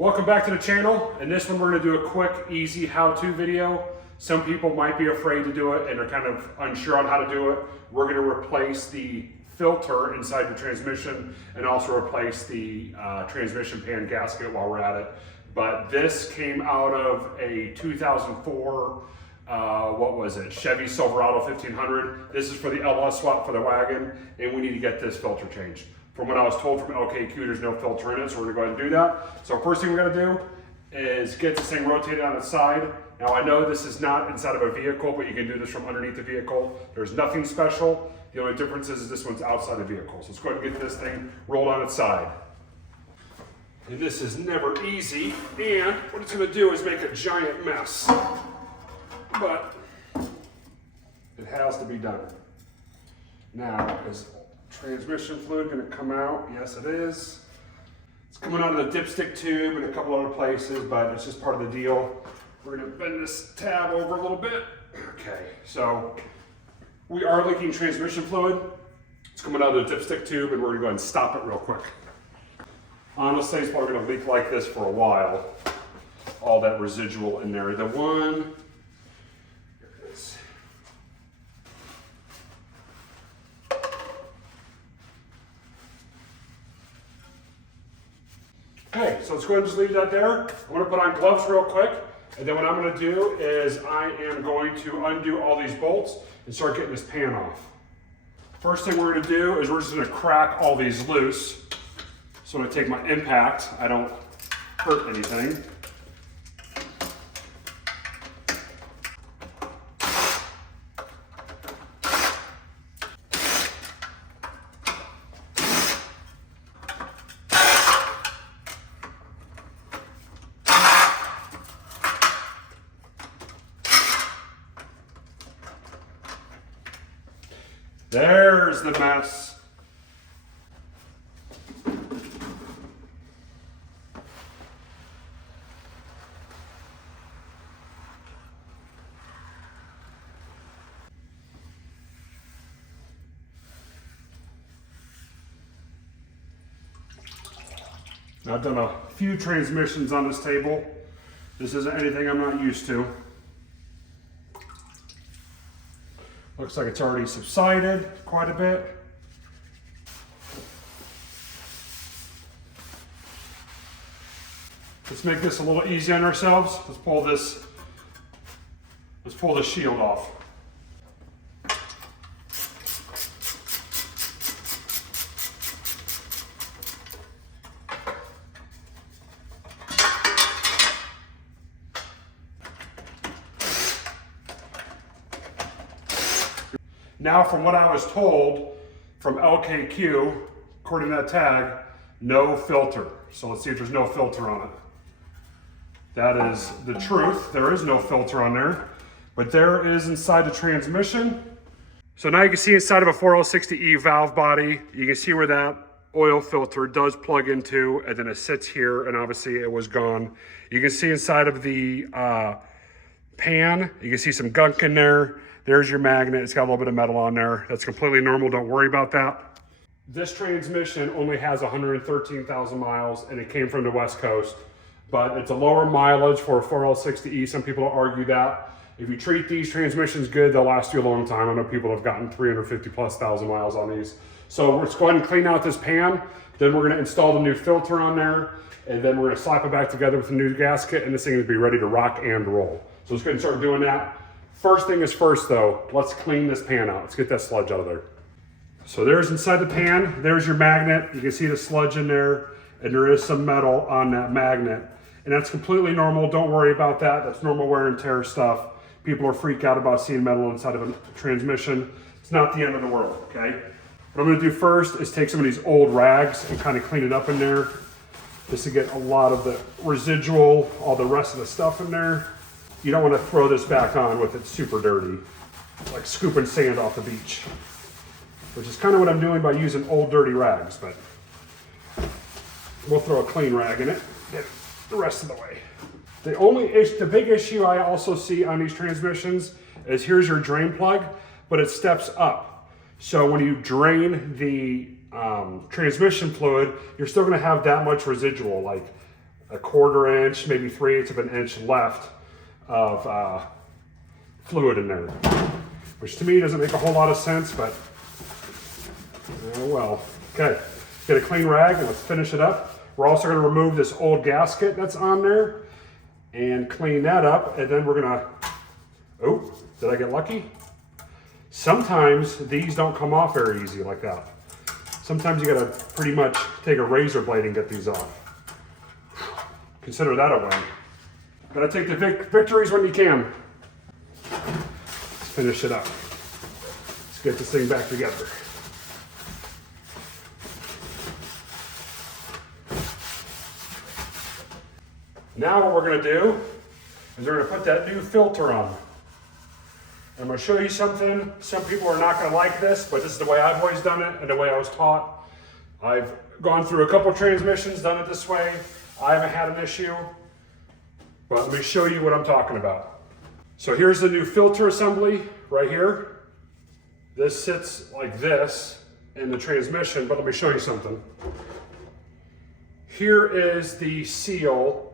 Welcome back to the channel. In this one, we're gonna do a quick, easy how-to video. Some people might be afraid to do it and are kind of unsure on how to do it. We're gonna replace the filter inside the transmission and also replace the transmission pan gasket while we're at it. But this came out of a 2004, what was it? Chevy Silverado 1500. This is for the LS swap for the wagon, and we need to get this filter changed. From what I was told from LKQ, there's no filter in it, so we're gonna go ahead and do that. So first thing we're gonna do is get this thing rotated on its side. Now I know this is not inside of a vehicle, but you can do this from underneath the vehicle. There's nothing special. The only difference is this one's outside the vehicle. So let's go ahead and get this thing rolled on its side. And this is never easy, and what it's gonna do is make a giant mess. But it has to be done. Now, is transmission fluid gonna come out? Yes, it is. It's coming out of the dipstick tube and a couple other places, but it's just part of the deal. We're gonna bend this tab over a little bit. Okay, so we are leaking transmission fluid. It's coming out of the dipstick tube, and we're gonna go ahead and stop it real quick. Honestly, it's probably gonna leak like this for a while. All that residual in there. The one, here it is. Okay, so let's go ahead and just leave that there. I'm gonna put on gloves real quick, and then what I'm gonna do is I am going to undo all these bolts and start getting this pan off. First thing we're gonna do is we're just gonna crack all these loose. So when I take my impact, I don't hurt anything. There's the mess. Now, I've done a few transmissions on this table. This isn't anything I'm not used to. Looks like it's already subsided quite a bit. Let's make this a little easy on ourselves. Let's pull this shield off. Now, from what I was told from LKQ, according to that tag, no filter. So let's see if there's no filter on it. That is the truth. There is no filter on there, but there is inside the transmission. So now you can see inside of a 4L60E valve body, you can see where that oil filter does plug into, and then it sits here, and obviously it was gone. You can see inside of the pan, you can see some gunk in there. There's your magnet. It's got a little bit of metal on there. That's completely normal. Don't worry about that. This transmission only has 113,000 miles, and it came from the West Coast, but it's a lower mileage for a 4L60E. Some people argue that. If you treat these transmissions good, they'll last you a long time. I know people have gotten 350,000+ miles on these. So let's go ahead and clean out this pan. Then we're going to install the new filter on there, and then we're going to slap it back together with the new gasket, and this thing is be ready to rock and roll. So let's go ahead and start doing that. First thing is first though, let's clean this pan out. Let's get that sludge out of there. So there's inside the pan, there's your magnet. You can see the sludge in there, and there is some metal on that magnet. And that's completely normal, don't worry about that. That's normal wear and tear stuff. People are freaked out about seeing metal inside of a transmission. It's not the end of the world, okay? What I'm gonna do first is take some of these old rags and kind of clean it up in there, just to get a lot of the residual, all the rest of the stuff in there. You don't want to throw this back on with it super dirty, like scooping sand off the beach, which is kind of what I'm doing by using old dirty rags, but we'll throw a clean rag in it, get the rest of the way. The big issue I also see on these transmissions is here's your drain plug, but it steps up. So when you drain the transmission fluid, you're still gonna have that much residual, like a 1/4 inch, maybe 3/8 of an inch left of fluid in there, which to me doesn't make a whole lot of sense, but oh well. Okay, get a clean rag and let's finish it up. We're also going to remove this old gasket that's on there and clean that up, and then we're gonna, oh, did I get lucky? Sometimes these don't come off very easy like that. Sometimes you gotta pretty much take a razor blade and get these off. Consider that a win. Gotta take the victories when you can. Let's finish it up. Let's get this thing back together. Now what we're gonna do is we're gonna put that new filter on. I'm gonna show you something. Some people are not gonna like this, but this is the way I've always done it and the way I was taught. I've gone through a couple transmissions, done it this way. I haven't had an issue, but let me show you what I'm talking about. So here's the new filter assembly right here. This sits like this in the transmission, but let me show you something. Here is the seal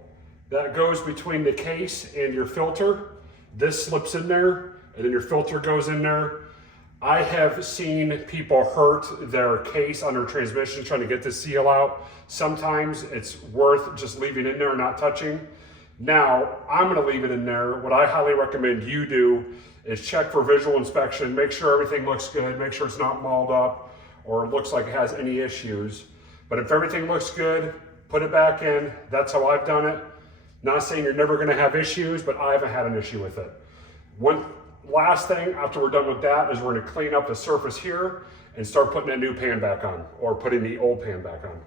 that goes between the case and your filter. This slips in there, and then your filter goes in there. I have seen people hurt their case on their transmission trying to get the seal out. Sometimes it's worth just leaving in there and not touching. Now, I'm gonna leave it in there. What I highly recommend you do is check for visual inspection, make sure everything looks good, make sure it's not mauled up or looks like it has any issues. But if everything looks good, put it back in. That's how I've done it. Not saying you're never gonna have issues, but I haven't had an issue with it. One last thing after we're done with that is we're gonna clean up the surface here and start putting that new pan back on, or putting the old pan back on.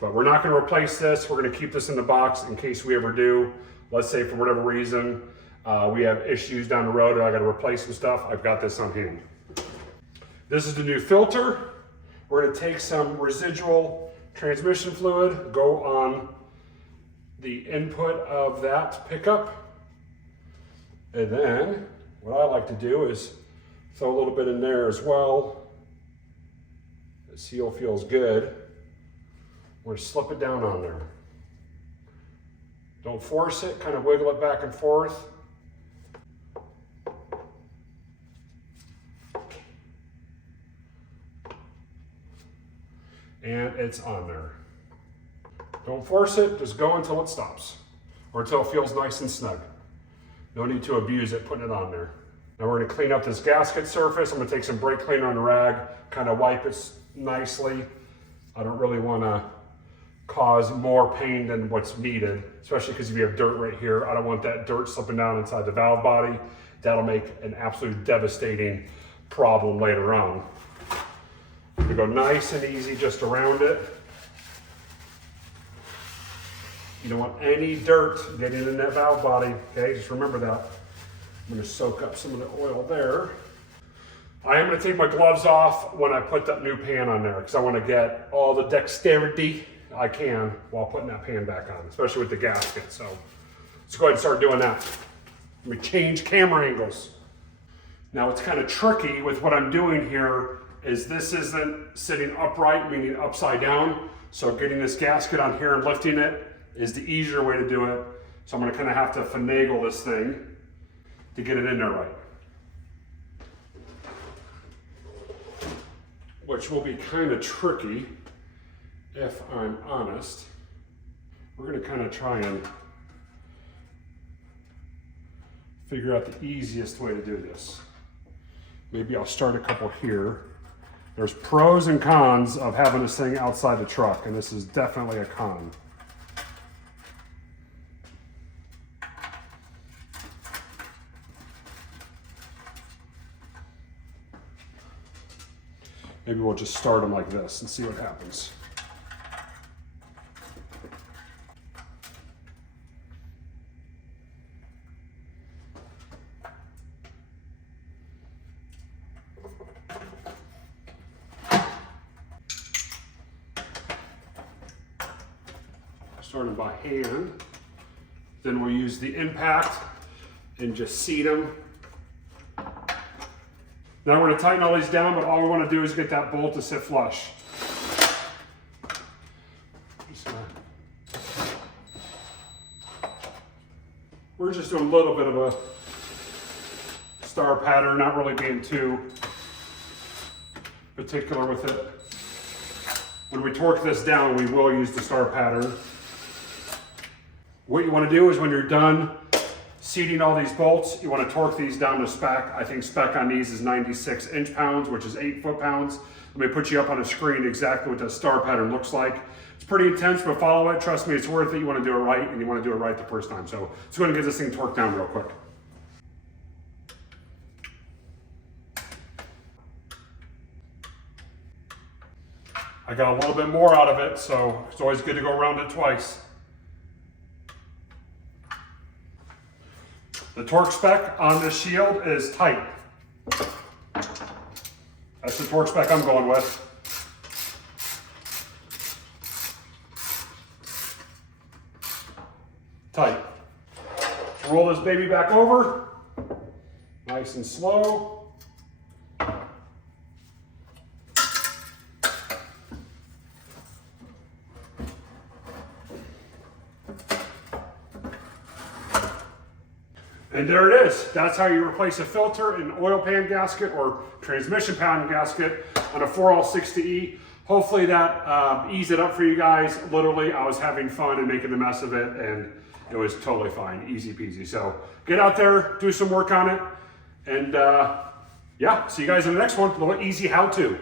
But we're not gonna replace this. We're gonna keep this in the box in case we ever do. Let's say for whatever reason, we have issues down the road or I gotta replace some stuff, I've got this on hand. This is the new filter. We're gonna take some residual transmission fluid, go on the input of that pickup. And then what I like to do is throw a little bit in there as well. The seal feels good. We're gonna slip it down on there. Don't force it, kind of wiggle it back and forth. And it's on there. Don't force it, just go until it stops, or until it feels nice and snug. No need to abuse it putting it on there. Now we're gonna clean up this gasket surface. I'm gonna take some brake cleaner on the rag, kind of wipe it nicely. I don't really wanna cause more pain than what's needed, especially because if you have dirt right here, I don't want that dirt slipping down inside the valve body. That'll make an absolute devastating problem later on. We go nice and easy just around it. You don't want any dirt getting in that valve body, okay? Just remember that. I'm gonna soak up some of the oil there. I am gonna take my gloves off when I put that new pan on there because I wanna get all the dexterity I can while putting that pan back on, especially with the gasket. So let's go ahead and start doing that. Let me change camera angles. Now it's kind of tricky with what I'm doing here is this isn't sitting upright, meaning upside down. So getting this gasket on here and lifting it is the easier way to do it. So I'm gonna kind of have to finagle this thing to get it in there right. Which will be kind of tricky if I'm honest. We're gonna kind of try and figure out the easiest way to do this. Maybe I'll start a couple here. There's pros and cons of having this thing outside the truck, and this is definitely a con. Maybe we'll just start them like this and see what happens. Starting by hand. Then we'll use the impact and just seat them. Now we're going to tighten all these down, but all we want to do is get that bolt to sit flush. Just gonna We're just doing a little bit of a star pattern, not really being too particular with it. When we torque this down, we will use the star pattern. What you want to do is when you're done seating all these bolts, you want to torque these down to spec. I think spec on these is 96 inch-pounds, which is 8 foot-pounds. Let me put you up on a screen exactly what the star pattern looks like. It's pretty intense, but follow it. Trust me, it's worth it. You want to do it right, and you want to do it right the first time. So let's go ahead and get this thing torqued down real quick. I got a little bit more out of it, so it's always good to go around it twice. The torque spec on this shield is tight. That's the torque spec I'm going with. Tight. Roll this baby back over, nice and slow. And there it is. That's how you replace a filter, an oil pan gasket, or transmission pan gasket on a 4L60E. Hopefully that eased it up for you guys. Literally, I was having fun and making the mess of it, and it was totally fine, easy peasy. So get out there, do some work on it, and yeah, see you guys in the next one. A little easy how-to.